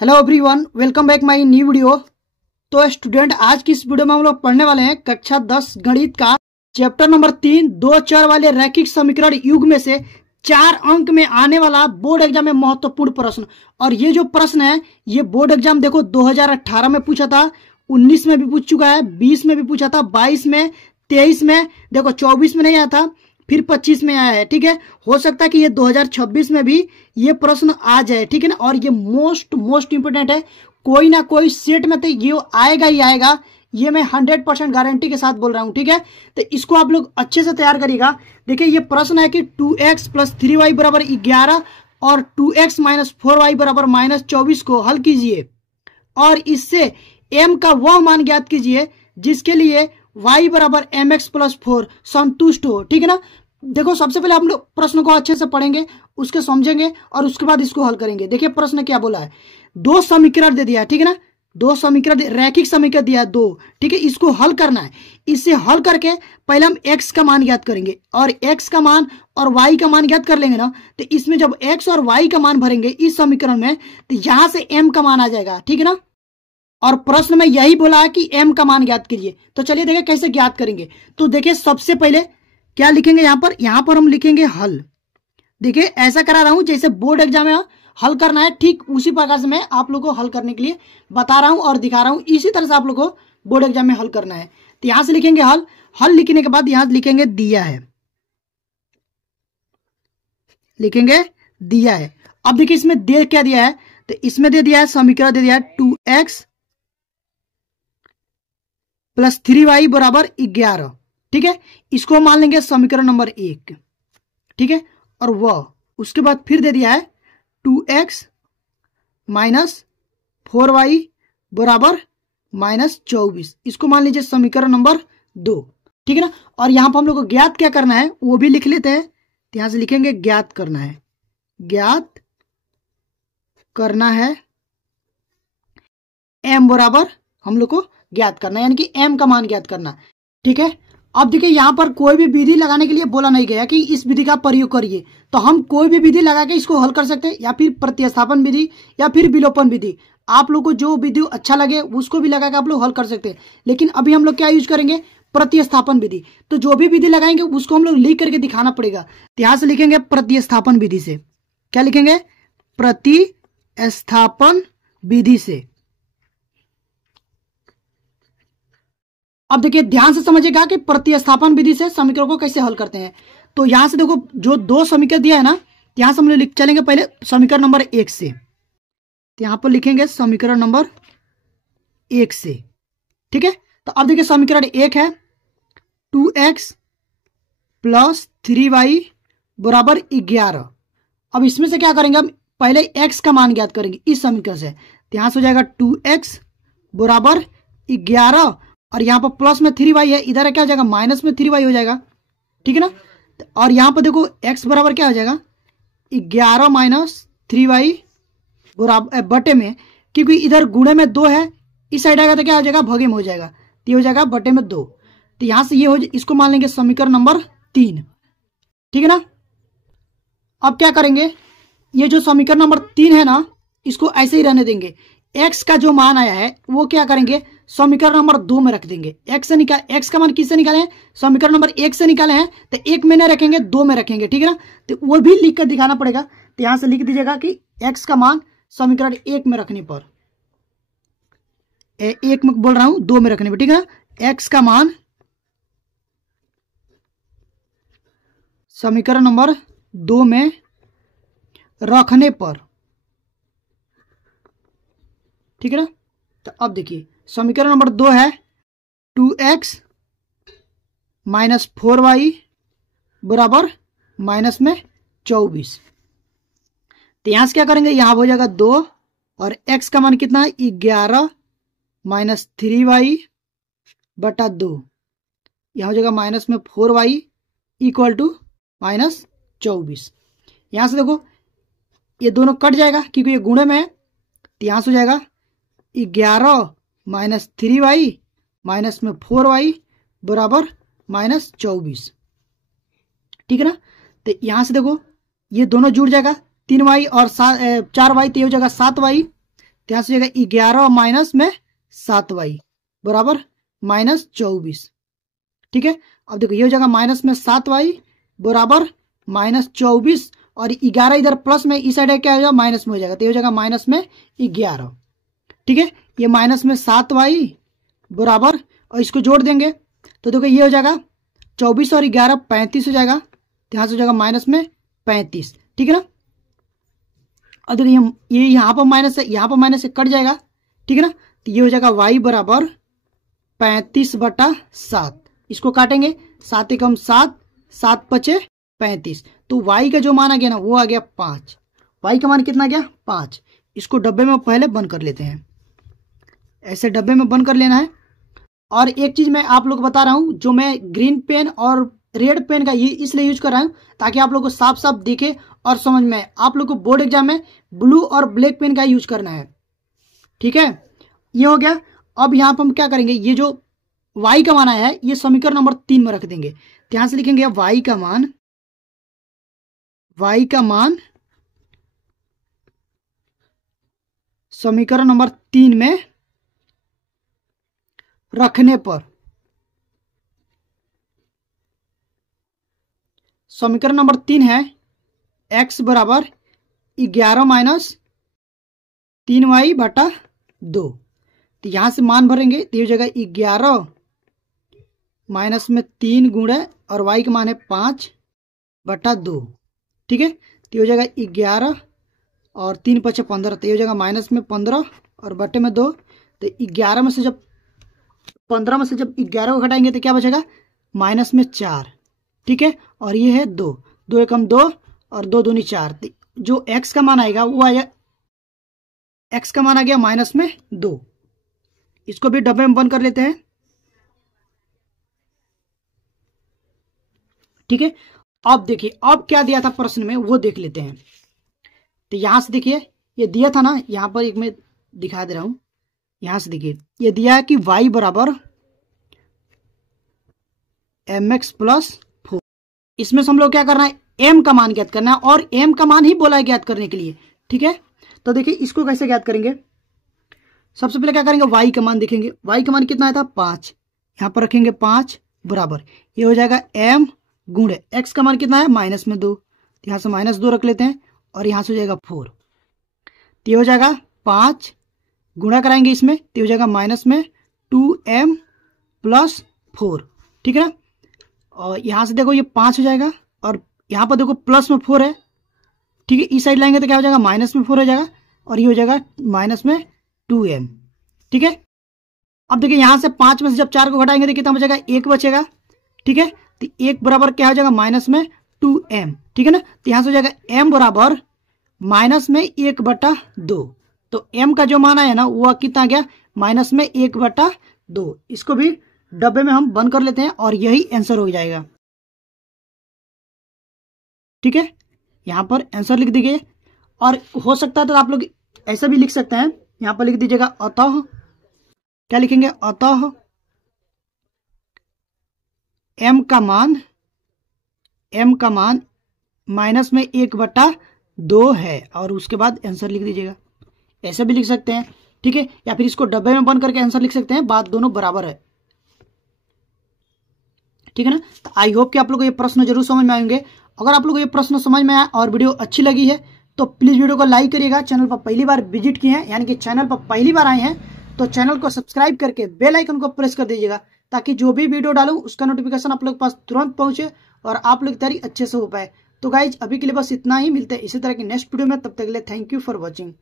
Hello everyone, welcome back my new video. तो student, आज की इस वीडियो में हम लोग पढ़ने वाले हैं कक्षा 10 गणित का चैप्टर नंबर 3 दो चर वाले रैखिक समीकरण युग में से 4 अंक में आने वाला बोर्ड एग्जाम में महत्वपूर्ण प्रश्न। और ये जो प्रश्न है ये बोर्ड एग्जाम देखो 2018 में पूछा था, 19 में भी पूछ चुका है, 20 में भी पूछा था, 22 में, 23 में, देखो 24 में नहीं आया था, फिर 25 में आया है। ठीक है, हो सकता है कि ये 2026 में भी ये प्रश्न आ जाए। ठीक है ना, और ये मोस्ट इंपोर्टेंट है, कोई ना कोई सेट में तो ये आएगा ही आएगा, ये मैं 100% गारंटी के साथ बोल रहा हूं। ठीक है, तो इसको आप लोग अच्छे से तैयार करिएगा। देखिए ये प्रश्न है कि 2x + 3y बराबर 11 और 2x - 4y बराबर -24 को हल कीजिए और इससे m का वह मान ज्ञात कीजिए जिसके लिए y बराबर mx + 4 संतुष्ट हो। ठीक है ना, देखो सबसे पहले हम लोग प्रश्न को अच्छे से पढ़ेंगे, उसके समझेंगे और उसके बाद इसको हल करेंगे। देखिए प्रश्न क्या बोला है, दो समीकरण दे दिया है। ठीक है ना, दो समीकरण, रैखिक समीकरण दिया है दो। ठीक है, इसको हल करना है। इससे हल करके पहले हम x का मान ज्ञात करेंगे और x का मान और y का मान ज्ञात कर लेंगे ना, तो इसमें जब x और y का मान भरेंगे इस समीकरण में तो यहां से m का मान आ जाएगा। ठीक है ना, और प्रश्न में यही बोला है कि m का मान ज्ञात कीजिए। तो चलिए देखिए कैसे ज्ञात करेंगे। तो देखिए सबसे पहले क्या लिखेंगे, यहां पर हम लिखेंगे हल। देखिए ऐसा करा रहा हूं जैसे बोर्ड एग्जाम में हल करना है, ठीक उसी प्रकार से मैं आप लोगों को हल करने के लिए बता रहा हूं और दिखा रहा हूं। इसी तरह से आप लोगों को बोर्ड एग्जाम में हल करना है। तो यहां से लिखेंगे हल लिखने के बाद यहां लिखेंगे दिया है, लिखेंगे दिया है। अब देखिए इसमें दे क्या दिया है, तो इसमें दे दिया है समीकरण दे दिया है 2x + 3y बराबर 11। ठीक है, इसको मान लेंगे समीकरण नंबर 1। ठीक है, और वह उसके बाद फिर दे दिया है 2x - 4y बराबर -24, इसको मान लीजिए समीकरण नंबर 2। ठीक है ना, और यहां पर हम लोग को ज्ञात क्या करना है वो भी लिख लेते हैं। तो यहां से लिखेंगे ज्ञात करना है, ज्ञात करना है m बराबर हम लोग को ज्ञात करना है, यानी कि m का मान ज्ञात करना। ठीक है, अब देखिए यहां पर कोई भी विधि लगाने के लिए बोला नहीं गया कि इस विधि का प्रयोग करिए, तो हम कोई भी विधि लगा के इसको हल कर सकते हैं, या फिर प्रतिस्थापन विधि या फिर विलोपन विधि। आप लोग को जो विधि अच्छा लगे उसको भी लगा के आप लोग हल कर सकते हैं। लेकिन अभी हम लोग क्या यूज करेंगे, प्रतिस्थापन विधि। तो जो भी विधि लगाएंगे उसको हम लोग लिख करके दिखाना पड़ेगा। यहां से लिखेंगे प्रतिस्थापन विधि से, क्या लिखेंगे, प्रतिस्थापन विधि से। अब देखिए ध्यान से समझिएगा कि प्रतिस्थापन विधि से समीकरण को कैसे हल करते हैं। तो यहां से देखो जो दो समीकरण दिया है ना, यहां से हम लोग चलेंगे पहले समीकरण नंबर 1 से। तो यहां पर लिखेंगे समीकरण नंबर 1 से। ठीक है, तो अब देखिए समीकरण 1 है 2x + 3y बराबर 11। अब इसमें से क्या करेंगे, हम पहले x का मान ज्ञात करेंगे इस समीकरण से। तो यहां से हो जाएगा 2x बराबर 11 और यहां पर प्लस में 3y है, इधर क्या हो जाएगा, माइनस में 3y हो जाएगा। ठीक है ना, और यहां पर देखो x बराबर क्या हो जाएगा, 11 - 3y बराबर बटे में, क्योंकि इधर गुणे में 2 है, इस साइड आएगा तो क्या हो जाएगा, भगे में हो जाएगा, तो ये हो जाएगा बटे में 2। तो यहां से ये हो, इसको मान लेंगे समीकरण नंबर 3। ठीक है ना, अब क्या करेंगे, ये जो समीकरण नंबर 3 है ना, इसको ऐसे ही रहने देंगे। x का जो मान आया है वो क्या करेंगे, समीकरण नंबर 2 में रख देंगे। x का मान किससे निकाले हैं, समीकरण नंबर 1 से निकाले हैं, तो 1 में नहीं रखेंगे, 2 में रखेंगे। ठीक है ना, तो वो भी लिख कर दिखाना पड़ेगा। तो यहां से लिख दीजिएगा कि x का मान समीकरण 1 में रखने पर, 1 में बोल रहा हूं, 2 में रखने पर। ठीक है ना, x का मान समीकरण नंबर 2 में रखने पर। ठीक है ना, तो अब देखिए समीकरण नंबर 2 है 2x - 4y बराबर -24। तो यहां से क्या करेंगे, यहां हो जाएगा 2 और x का मान कितना है, 11 - 3y बटा 2, यहां हो जाएगा माइनस में 4y = -24। यहां से देखो ये दोनों कट जाएगा क्योंकि ये गुणे में है, तो यहां से हो जाएगा 11 - 3y माइनस में 4y बराबर -24। ठीक है ना, तो यहां से देखो ये दोनों जुड़ जाएगा, 3y और 4y, तो ये हो जाएगा 7y। तो यहाँ से हो जाएगा 11 माइनस में 7y बराबर -24। ठीक है, अब देखो ये हो जाएगा माइनस में 7y बराबर -24 और 11 इधर प्लस में, इस साइड क्या हो जाएगा माइनस में हो जाएगा, तो ये हो जाएगा माइनस में 11। ठीक है, ये माइनस में 7y बराबर, और इसको जोड़ देंगे तो देखो ये हो जाएगा 24 और 11 35 हो जाएगा, तो यहाँ से हो जाएगा माइनस में 35। ठीक है ना, और देखो ये यहाँ पर माइनस है, यहाँ पर माइनस से कट जाएगा। ठीक है ना, तो ये हो जाएगा y बराबर 35/7। इसको काटेंगे, 7 एकम 7, 7 पचे 35, तो y का जो मान आ गया ना वो आ गया 5। y का मान कितना आ गया 5। इसको डब्बे में पहले बंद कर लेते हैं, ऐसे डब्बे में बंद कर लेना है। और एक चीज मैं आप लोग को बता रहा हूं, जो मैं ग्रीन पेन और रेड पेन का ये इसलिए यूज कर रहा हूं ताकि आप लोग को साफ साफ दिखे और समझ में आए। आप लोग को बोर्ड एग्जाम में ब्लू और ब्लैक पेन का यूज करना है। ठीक है, ये हो गया। अब यहाँ पर हम क्या करेंगे, ये जो y का मान आया है ये समीकरण नंबर 3 में रख देंगे। तो यहां से लिखेंगे y का मान समीकरण नंबर 3 में रखने पर, समीकरण नंबर 3 है x बराबर 11 माइनस 3y/2। तो यहां से मान भरेंगे तो ये हो जाएगा 11 माइनस में 3 गुणे और y का मान है 5/2। ठीक है, तो ये हो जाएगा 11 और 3 × 5 = 15, तो ये हो जाएगा माइनस में 15 और बटे में 2। तो 11 में से जब 15 में से जब 11 को घटाएंगे तो क्या बचेगा माइनस में 4। ठीक है, और ये है 2, 2 एकम 2 और 2 दूनी 4। जो x का मान आएगा वो आया, x का मान आ गया माइनस में 2। इसको भी डब्बे में बंद कर लेते हैं। ठीक है, अब देखिए अब क्या दिया था प्रश्न में वो देख लेते हैं। तो यहां से देखिए ये दिया था ना, यहां पर एक मैं दिखा दे रहा हूं। यहां से देखिए ये दिया है कि y बराबर mx + 4। इसमें से हम लोग क्या करना है, m का मान ज्ञात करना है, और m का मान ही बोला है ज्ञात करने के लिए। ठीक है, तो देखिए इसको कैसे ज्ञात करेंगे। सबसे पहले क्या करेंगे, y का मान देखेंगे। y का मान कितना आया था 5, यहां पर रखेंगे 5 बराबर, ये हो जाएगा m गुणे x का मान कितना है -2, तो यहां से -2 रख लेते हैं और यहां से हो जाएगा 4। तो ये हो जाएगा 5 गुणा कराएंगे इसमें, तो हो जाएगा -2m + 4। ठीक है ना, और यहां से देखो ये 5 हो जाएगा और यहां पर देखो प्लस में 4 है। ठीक है, इस साइड लाएंगे तो क्या हो जाएगा -4 हो जाएगा और ये हो जाएगा -2m। ठीक है, अब देखिए यहां से 5 में से जब 4 को घटाएंगे तो कितना बचेगा, 1 बचेगा। ठीक है, तो 1 बराबर क्या हो जाएगा -2m। ठीक है ना, तो यहां से हो जाएगा m बराबर -1/2। तो m का जो मान है ना वो कितना आ गया -1/2। इसको भी डब्बे में हम बंद कर लेते हैं और यही आंसर हो जाएगा। ठीक है, यहां पर आंसर लिख दीजिए, और हो सकता है तो आप लोग ऐसा भी लिख सकते हैं, यहां पर लिख दीजिएगा अतः, क्या लिखेंगे, अतः m का मान -1/2 है, और उसके बाद आंसर लिख दीजिएगा। ऐसे भी लिख सकते हैं। ठीक है, या फिर इसको डब्बे में बंद करके आंसर लिख सकते हैं, बात दोनों बराबर है। ठीक है ना, तो आई होप कि आप लोगों को ये प्रश्न जरूर समझ में आएंगे। अगर आप लोगों को ये प्रश्न समझ में आया और वीडियो अच्छी लगी है तो प्लीज वीडियो को लाइक करिएगा। चैनल पर पहली बार विजिट किए हैं, यानी कि चैनल पर पहली बार आए हैं, तो चैनल को सब्सक्राइब करके बेल आइकन को प्रेस कर दीजिएगा, ताकि जो भी वीडियो डालूं उसका नोटिफिकेशन आप लोग के पास तुरंत पहुंचे और आप लोग तैयारी अच्छे से हो पाए। तो गाइज अभी के लिए बस इतना ही, मिलते हैं इसी तरह की नेक्स्ट वीडियो में, तब तक के लिए थैंक यू फॉर वॉचिंग।